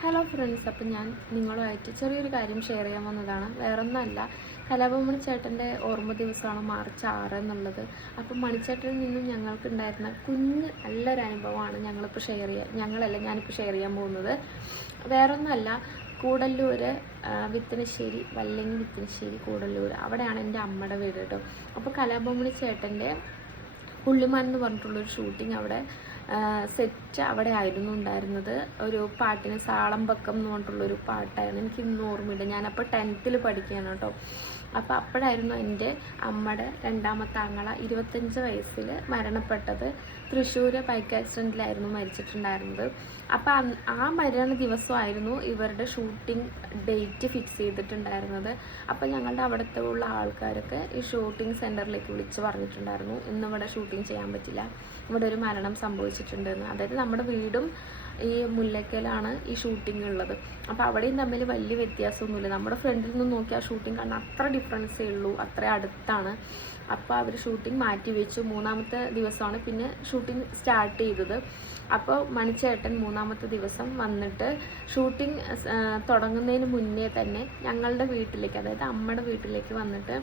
Hello friends അപ്പം ഞാൻ നിങ്ങളുമായിട്ട് ചെറിയൊരു കാര്യം ഷെയർ ചെയ്യാൻ വന്നതാണ്. വേറൊന്നുമല്ല കലാഭവൻ ചേട്ടന്റെ ഓർമ്മ ദിവസമാണ് മാർച്ച് ആറ് എന്നുള്ളത്. അപ്പം മണിച്ചേട്ടനിൽ നിന്നും ഞങ്ങൾക്കുണ്ടായിരുന്ന കുഞ്ഞ് നല്ലൊരു അനുഭവമാണ് ഞങ്ങളിപ്പോൾ ഷെയർ ചെയ്യാൻ ഞങ്ങളല്ല ഞാനിപ്പോൾ ഷെയർ ചെയ്യാൻ പോകുന്നത്. വേറൊന്നുമല്ല കൂടല്ലൂർ വിത്തനശ്ശേരി വല്ലങ്ങി വിത്തനശ്ശേരി കൂടല്ലൂർ അവിടെയാണ് എന്റെ അമ്മയുടെ വീട് കേട്ടോ. അപ്പോൾ കലാഭവൻ ചേട്ടന്റെ പുള്ളിമാൻ എന്ന് പറഞ്ഞിട്ടുള്ളൊരു ഷൂട്ടിംഗ് അവിടെ സെറ്റ് അവിടെ ആയിരുന്നു ഉണ്ടായിരുന്നത്. ഒരു പാട്ടിന് സാളംബക്കം എന്ന് പറഞ്ഞിട്ടുള്ളൊരു പാട്ടായിരുന്നു. എനിക്ക് ഇന്ന് ഓർമ്മയില്ല ഞാനപ്പോൾ ടെൻത്തിൽ പഠിക്കുകയാണ് കേട്ടോ. അപ്പോൾ അപ്പോഴായിരുന്നു എന്റെ അമ്മയുടെ രണ്ടാമത്തെ ആങ്ങള ഇരുപത്തഞ്ച് വയസ്സിൽ മരണപ്പെട്ടത്. തൃശ്ശൂർ ബൈക്ക് ആക്സിഡന്റിലായിരുന്നു മരിച്ചിട്ടുണ്ടായിരുന്നത്. അപ്പോൾ ആ മരണ ദിവസമായിരുന്നു ഇവരുടെ ഷൂട്ടിംഗ് ഡേറ്റ് ഫിക്സ് ചെയ്തിട്ടുണ്ടായിരുന്നത്. അപ്പോൾ ഞങ്ങളുടെ അവിടുത്തെ ഉള്ള ആൾക്കാരൊക്കെ ഈ ഷൂട്ടിംഗ് സെന്ററിലേക്ക് വിളിച്ച് പറഞ്ഞിട്ടുണ്ടായിരുന്നു ഇന്നിവിടെ ഷൂട്ടിംഗ് ചെയ്യാൻ പറ്റില്ല. ഇവിടെ ഒരു മരണം സംഭവിച്ചിട്ടുണ്ടെന്ന്. അതായത് നമ്മുടെ വീടും ഈ മുല്ലക്കലാണ് ഈ ഷൂട്ടിംഗ് ഉള്ളത്. അപ്പോൾ അവിടെയും തമ്മിൽ വലിയ വ്യത്യാസമൊന്നുമില്ല. നമ്മുടെ ഫ്രണ്ടിൽ നിന്ന് നോക്കി ആ ഷൂട്ടിംഗ് കാണാൻ അത്ര ഡിഫറൻസേ ഉള്ളൂ. അത്ര അടുത്താണ്. അപ്പോൾ അവർ ഷൂട്ടിംഗ് മാറ്റി വെച്ചു. മൂന്നാമത്തെ ദിവസമാണ് പിന്നെ ഷൂട്ടിംഗ് സ്റ്റാർട്ട് ചെയ്തത്. അപ്പോൾ മണിച്ചേട്ടൻ മൂന്നാമത്തെ ദിവസം വന്നിട്ട് ഷൂട്ടിംഗ് തുടങ്ങുന്നതിന് മുന്നേ തന്നെ ഞങ്ങളുടെ വീട്ടിലേക്ക് അതായത് അമ്മയുടെ വീട്ടിലേക്ക് വന്നിട്ട്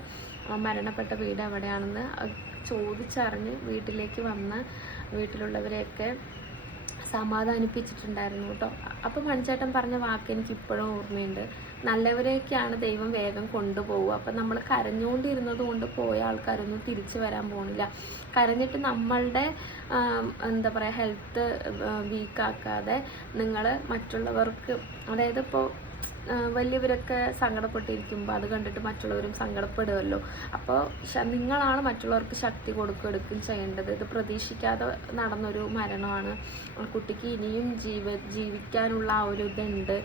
മരണപ്പെട്ട വീട് എവിടെയാണെന്ന് ചോദിച്ചറിഞ്ഞ് വീട്ടിലേക്ക് വന്ന് വീട്ടിലുള്ളവരെയൊക്കെ സമാധാനിപ്പിച്ചിട്ടുണ്ടായിരുന്നു കേട്ടോ. അപ്പോൾ മണിച്ചേട്ടൻ പറഞ്ഞ വാക്ക് എനിക്ക് ഇപ്പോഴും ഓർമ്മയുണ്ട്. നല്ലവരെയൊക്കെയാണ് ദൈവം വേഗം കൊണ്ടുപോകുക അപ്പം നമ്മൾ കരഞ്ഞുകൊണ്ടിരുന്നത് കൊണ്ട് പോയ ആൾക്കാരൊന്നും തിരിച്ചു വരാൻ പോണില്ല. കരഞ്ഞിട്ട് നമ്മളുടെ എന്താ പറയാ ഹെൽത്ത് വീക്കാക്കാതെ നിങ്ങൾ മറ്റുള്ളവർക്ക് അതായത് ഇപ്പോൾ വലിയവരൊക്കെ സങ്കടപ്പെട്ടിരിക്കുമ്പോൾ അത് കണ്ടിട്ട് മറ്റുള്ളവരും സങ്കടപ്പെടുമല്ലോ അപ്പോൾ നിങ്ങളാണ് മറ്റുള്ളവർക്ക് ശക്തി കൊടുക്കുക എടുക്കുകയും ചെയ്യേണ്ടത്. ഇത് പ്രതീക്ഷിക്കാതെ നടന്നൊരു മരണമാണ്. കുട്ടിക്ക് ഇനിയും ജീവ ജീവിക്കാനുള്ള ആ ഒരു ഇതുണ്ട്.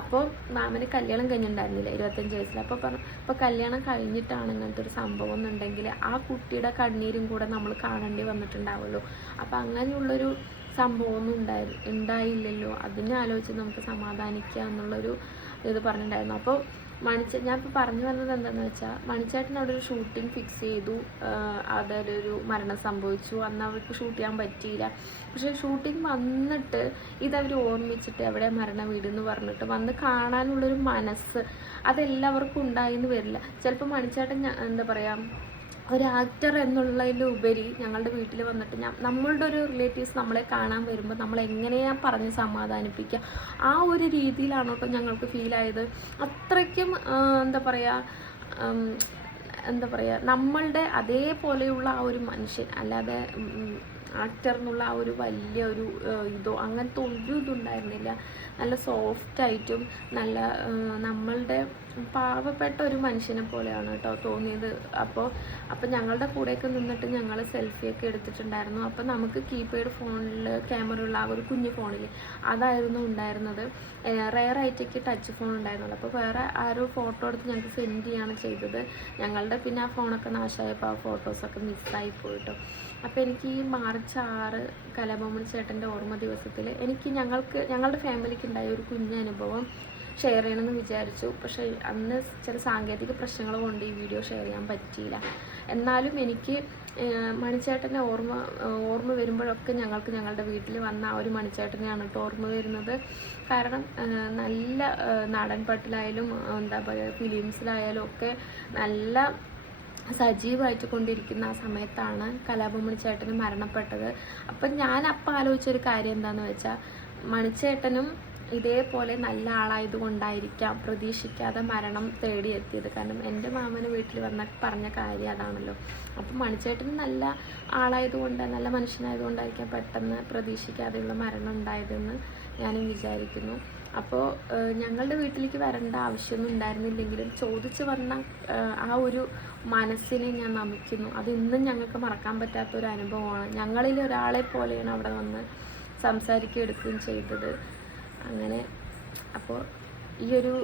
അപ്പോൾ മാമന് കല്യാണം കഴിഞ്ഞിട്ടുണ്ടായിരുന്നില്ല? ഇരുപത്തഞ്ച് വയസ്സിൽ അപ്പോൾ പറഞ്ഞു അപ്പോൾ കല്യാണം കഴിഞ്ഞിട്ടാണ് ഇങ്ങനത്തെ ഒരു സംഭവം എന്നുണ്ടെങ്കിൽ ആ കുട്ടിയുടെ കണ്ണീരും കൂടെ നമ്മൾ കാണേണ്ടി വന്നിട്ടുണ്ടാവുമല്ലോ. അപ്പോൾ അങ്ങനെയുള്ളൊരു സംഭവമൊന്നും ഉണ്ടായി ഉണ്ടായില്ലല്ലോ. അതിനെ ആലോചിച്ച് നമുക്ക് സമാധാനിക്കുക എന്നുള്ളൊരു ഇത് പറഞ്ഞിട്ടുണ്ടായിരുന്നു. അപ്പോൾ മണിച്ച ഞാൻ ഇപ്പോൾ പറഞ്ഞു വന്നത് എന്താണെന്ന് വെച്ചാൽ മണിച്ചേട്ടൻ അവിടെ ഒരു ഷൂട്ടിംഗ് ഫിക്സ് ചെയ്തു. അവിടെ ഒരു മരണം സംഭവിച്ചു. അന്ന് അവർക്ക് ഷൂട്ട് ചെയ്യാൻ പറ്റിയില്ല. പക്ഷേ ഷൂട്ടിംഗ് വന്നിട്ട് ഇതവർ ഓർമ്മിച്ചിട്ട് അവിടെ മരണ വീട് എന്ന് പറഞ്ഞിട്ട് വന്ന് കാണാനുള്ളൊരു മനസ്സ് അതെല്ലാവർക്കും ഉണ്ടായിന്ന് വരില്ല. ചിലപ്പോൾ മണിച്ചേട്ടൻ എന്താ പറയുക ഒരു ആക്ടർ എന്നുള്ളതിലുപരി ഞങ്ങളുടെ വീട്ടിൽ വന്നിട്ട് ഞാൻ നമ്മളുടെ ഒരു റിലേറ്റീവ്സ് നമ്മളെ കാണാൻ വരുമ്പോൾ നമ്മൾ എങ്ങനെയാ പറഞ്ഞ് സമാധാനിപ്പിക്കുക ആ ഒരു രീതിയിലാണ് കേട്ടോ ഞങ്ങൾക്ക് ഫീൽ ആയത്. അത്രയ്ക്കും എന്താ പറയുക എന്താ പറയുക നമ്മളുടെ അതേപോലെയുള്ള ആ ഒരു മനുഷ്യൻ അല്ലാതെ ആക്ടർ എന്നുള്ള ആ ഒരു വലിയ ഒരു ഇതോ അങ്ങനത്തെ ഒരു ഇതുണ്ടായിരുന്നില്ല നല്ല സോഫ്റ്റായിട്ടും നല്ല നമ്മളുടെ പാവപ്പെട്ട ഒരു മനുഷ്യനെ പോലെയാണ് കേട്ടോ തോന്നിയത്. അപ്പോൾ അപ്പോൾ ഞങ്ങളുടെ കൂടെയൊക്കെ നിന്നിട്ട് ഞങ്ങൾ സെൽഫിയൊക്കെ എടുത്തിട്ടുണ്ടായിരുന്നു. അപ്പോൾ നമുക്ക് കീപാഡ് ഫോണിൽ ക്യാമറ ഉള്ള ആ ഒരു കുഞ്ഞു ഫോണിൽ അതായിരുന്നു ഉണ്ടായിരുന്നത്. റയർ ആയിട്ടൊക്കെ ടച്ച് ഫോൺ ഉണ്ടായിരുന്നുള്ളൂ. അപ്പോൾ വേറെ ആരോ ഫോട്ടോ എടുത്ത് ഞങ്ങൾക്ക് സെൻഡ് ചെയ്യാണ് ചെയ്തത്. ഞങ്ങളുടെ പിന്നെ ആ ഫോണൊക്കെ നാശമായപ്പോൾ ആ ഫോട്ടോസൊക്കെ മിസ്സായി പോയിട്ടോ. അപ്പോൾ എനിക്ക് ഈ മാർച്ച് ആറ് കലാഭവൻ ചേട്ടന്റെ ഓർമ്മ ദിവസത്തിൽ എനിക്ക് ഞങ്ങൾക്ക് ഞങ്ങളുടെ ഫാമിലിക്ക് ഉണ്ടായ ഒരു കുഞ്ഞു അനുഭവം ഷെയർ ചെയ്യണമെന്ന് വിചാരിച്ചു. പക്ഷേ അന്ന് ചില സാങ്കേതിക പ്രശ്നങ്ങൾ കൊണ്ട് ഈ വീഡിയോ ഷെയർ ചെയ്യാൻ പറ്റിയില്ല. എന്നാലും എനിക്ക് മണിച്ചേട്ടനെ ഓർമ്മ ഓർമ്മ വരുമ്പോഴൊക്കെ ഞങ്ങൾക്ക് ഞങ്ങളുടെ വീട്ടിൽ വന്ന ആ ഒരു മണിച്ചേട്ടനെയാണ് കേട്ടോ ഓർമ്മ വരുന്നത്. കാരണം നല്ല നാടൻ പാട്ടിലായാലും എന്താ പറയുക ഫിലിംസിലായാലും ഒക്കെ നല്ല സജീവമായിട്ട് കൊണ്ടിരിക്കുന്ന ആ സമയത്താണ് കലാഭമണി ചേട്ടന് മരണപ്പെട്ടത്. അപ്പം ഞാൻ അപ്പം ആലോചിച്ചൊരു കാര്യം എന്താണെന്ന് വെച്ചാൽ മണിച്ചേട്ടനും ഇതേപോലെ നല്ല ആളായത് കൊണ്ടായിരിക്കാം പ്രതീക്ഷിക്കാതെ മരണം തേടിയെത്തിയത്. കാരണം എന്റെ മാമന് വീട്ടിൽ വന്ന പറഞ്ഞ കാര്യം അതാണല്ലോ. അപ്പം മണിച്ചേട്ടൻ നല്ല ആളായതുകൊണ്ട് നല്ല മനുഷ്യനായതുകൊണ്ടായിരിക്കാം പെട്ടെന്ന് പ്രതീക്ഷിക്കാതെയുള്ള മരണം ഉണ്ടായതെന്ന് ഞാനും വിചാരിക്കുന്നു. അപ്പോൾ ഞങ്ങളുടെ വീട്ടിലേക്ക് വരേണ്ട ആവശ്യമൊന്നും ഉണ്ടായിരുന്നില്ലെങ്കിലും ചോദിച്ചു വന്ന ആ ഒരു മനസ്സിനെ ഞാൻ നമിക്കുന്നു. അത് ഞങ്ങൾക്ക് മറക്കാൻ പറ്റാത്ത ഒരു അനുഭവമാണ്. ഞങ്ങളിൽ ഒരാളെ പോലെയാണ് അവിടെ വന്ന് സംസാരിക്കുകയും എടുക്കുകയും ചെയ്തത്. അങ്ങനെ. അപ്പോൾ ഈ ഒരു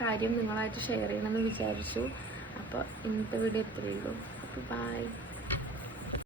കാര്യം നിങ്ങളായിട്ട് ഷെയർ ചെയ്യണമെന്ന് വിചാരിച്ചു. അപ്പോൾ ഇന്നത്തെ വീഡിയോ ഇത്രയേ ഉള്ളൂ. അപ്പോൾ ബൈ